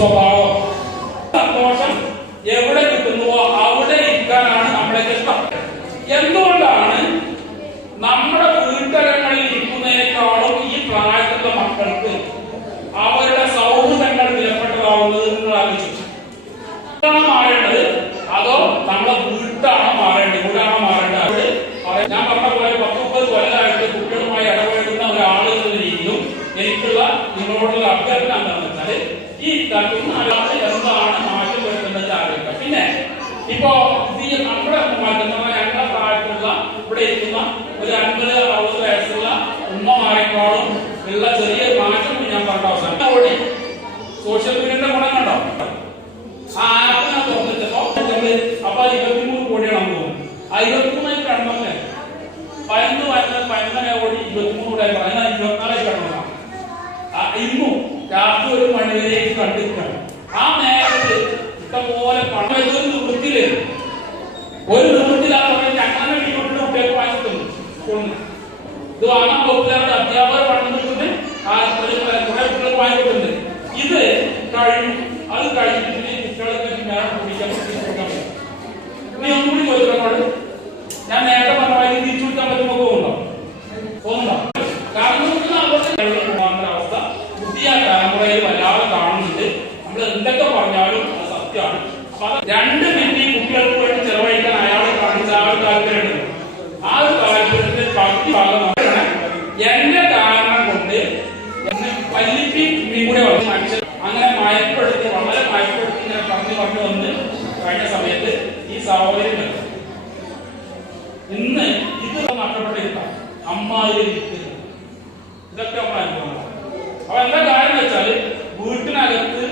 സ്വഭാവം. സന്തോഷം എവിടെ കിട്ടുന്നുവോ അവിടെ ഇരിക്കാനാണ് നമ്മളെ ഇഷ്ടം. എന്തുകൊണ്ടാണ് നമ്മുടെ എന്താണ് ആവശ്യപ്പെടുന്നത് അറിയിക്കുക പിന്നെ ഇപ്പോ നമ്മുടെ മരുന്നവരങ്ങളുടെ ഇവിടെ ഇരിക്കുന്ന ഒരു അൻപത് അറുപത് വയസ്സുള്ള ഉമ്മമാരെക്കാളും ചെറിയ മാറ്റം ഞാൻ പറഞ്ഞ അവസാനം സോഷ്യൽ മീഡിയയുടെ ഗുണം കണ്ടോ ഒരു നിർമ്മിതിലാണ് പറഞ്ഞിട്ട് അങ്ങനെ വേണ്ടി കുട്ടികൾക്ക് വാങ്ങിക്കുന്നു. ഇത് ആണാം വകുപ്പിലാണ് അധ്യാപകർ പഠിപ്പിക്കുന്നത് കുറെ കുട്ടികൾക്ക് ഇത് കഴിഞ്ഞു അത് കഴിഞ്ഞിട്ട് ആ ഒരു താല്പര്യത്തിന്റെ പകുതി ഭാഗമാണ് എന്റെ ധാരണ കൊണ്ട് കൂടെ വന്ന് അങ്ങനെ മയപ്പെടുത്തി വളരെ മയപ്പെടുത്തി ഞാൻ പറഞ്ഞു പറഞ്ഞു വന്ന് കഴിഞ്ഞ സമയത്ത് ഈ സഹോദരൻ ഇന്ന് ഇത് നഷ്ടപ്പെട്ടിരുന്ന അമ്മായി ഇതൊക്കെ നമ്മൾ അനുഭവം അപ്പൊ എന്താ കാര്യം എന്ന് വീട്ടിനകത്ത്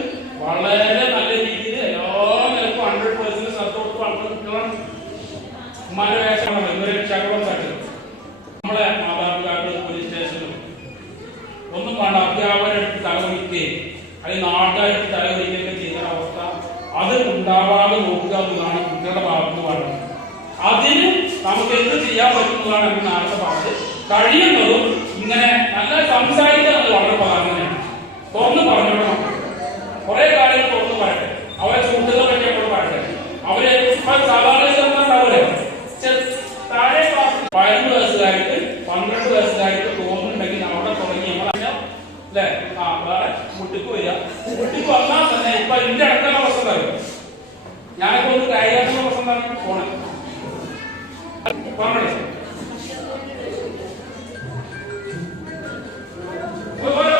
വളരെ നല്ല രീതിയിൽ എല്ലാ നിലക്കും ഹൺഡ്രഡ് പേഴ്സന്റ് സ്ഥലത്ത് കൊടുത്ത് വളർത്തുന്ന കുട്ടികളാണ്. അല്ലെങ്കിൽ നാട്ടുകാർക്ക് തലതിരിക്കുകയൊക്കെ ചെയ്യുന്ന അവസ്ഥ അത് ഉണ്ടാവാതെ നോക്കുക എന്നതാണ് കുട്ടികളുടെ ഭാഗത്ത് പറയുന്നത്. അതിന് നമുക്ക് എന്ത് ചെയ്യാൻ പറ്റുന്നതാണ് എന്ന് നേരത്തെ പറഞ്ഞത്. കഴിയുന്നതും ഇങ്ങനെ നല്ല സംസാരം വേറെ മുട്ടിക്ക് വരിക. മുട്ടിക്ക് വന്നാൽ തന്നെ ഇപ്പൊ എന്റെ അടുത്തുള്ള പ്രശ്നം പറയും ഞാനൊക്കെ ഒന്ന് കാര്യമായിട്ടുള്ള പ്രശ്നം പറയും ഫോണ്. പറഞ്ഞേ ഓരോ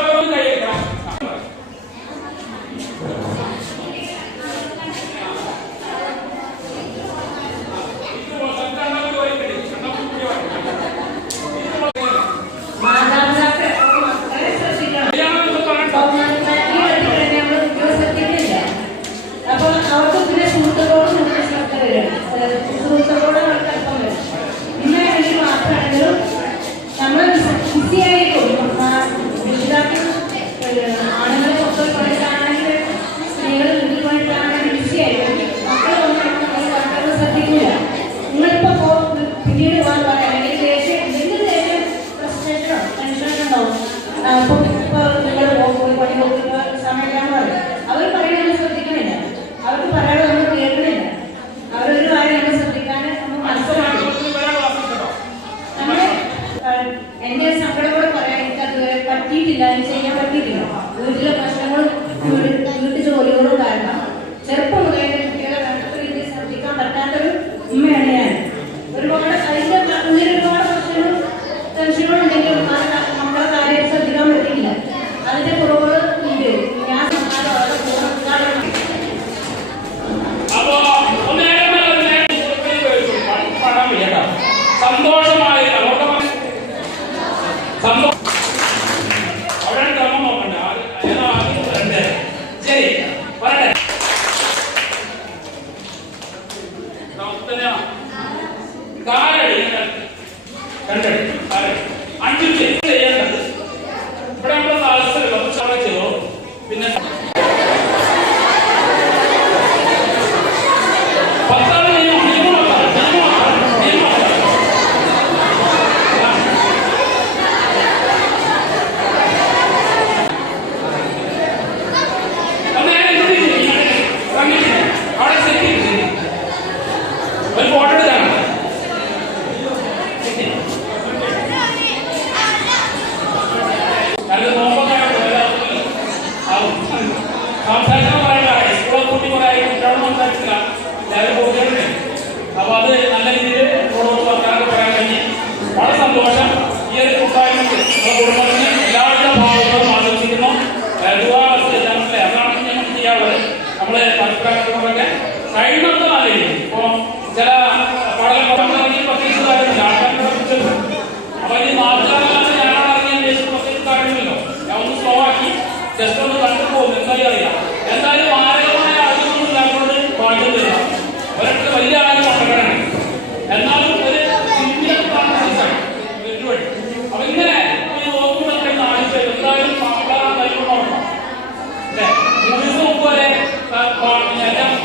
Somebody, I don't know.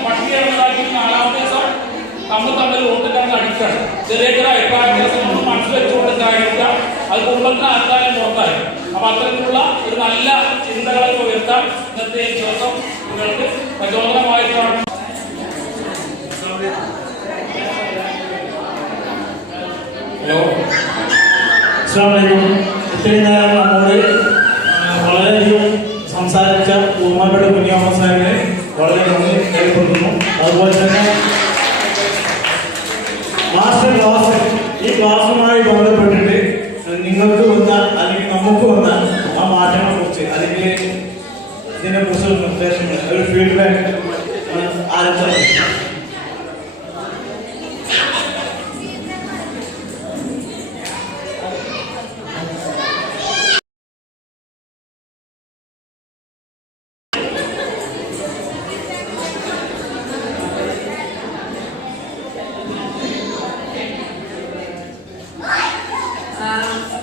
എല്ലാം നാലാം ദിവസം നമ്മൾ തമ്മിൽ വോട്ട് അടിക്കണം ചെറിയ ചെറിയ അഭിപ്രായ നമ്മൾ മനസ്സിൽ വെച്ചുകൊണ്ട് കാര്യമില്ല അത് കുടുംബത്തിന് ആർക്കാലും പുറത്തായി അപ്പൊ അത്തരത്തിലുള്ള ഒരു നല്ല ചിന്തകളൊക്കെ വരുത്താൻ ഇന്നത്തെ ദിവസം നിങ്ങൾക്ക് പ്രചോദനമായിട്ടാണ്. ഹലോ. ഇത്രയും നേരം നമ്മോട് വളരെയധികം സംസാരിച്ച ബഹുമാനപ്പെട്ട കുഞ്ഞാമ്മ സാഹിബിനെ വളരെ അതുപോലെ മാസ്റ്റർ ക്ലാസ് ഈ ക്ലാസ്സുമായി ബന്ധപ്പെട്ടിട്ട് നിങ്ങൾക്ക് വന്ന അല്ലെങ്കിൽ നമുക്ക് വന്ന ആ മാറ്റങ്ങളെ കുറിച്ച് അല്ലെങ്കിൽ ഇതിനെ കുറിച്ചുള്ള നിർദ്ദേശങ്ങൾ ഒരു ഫീഡ്ബാക്ക് ആരംഭിച്ചു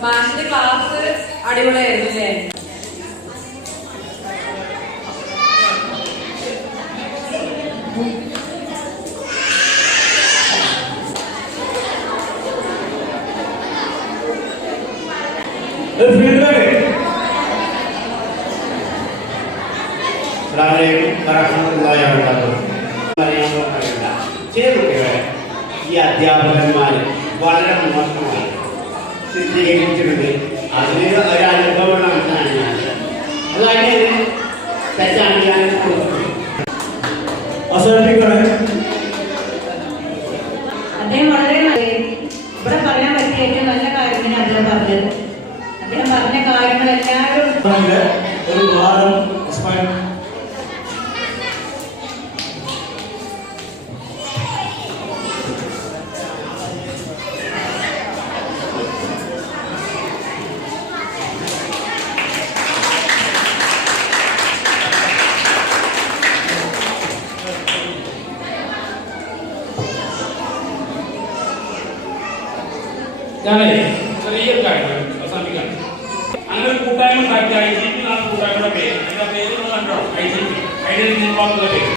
മാഷിന്റെ ക്ലാസ് അടിപൊളിയായിരുന്നു അല്ലേ. ചില കുട്ടികളെ ഈ അധ്യാപകന്മാർ വളരെ മോശമായി ചിത്രീകരിച്ചിട്ടുണ്ട് അതിന് ഒരു ഞാനേ ചെറിയൊരു കാര്യം. അവസാനിക്കാൻ അങ്ങനെ ഒരു കൂട്ടായ്മ ഉണ്ടാക്കി ഐ ജി പി എന്നാണ് കൂട്ടായ്മയുടെ പേര്. അതിന്റെ പേര് കണ്ടോ? I G P. ഐഡന്റിറ്റി പേര്.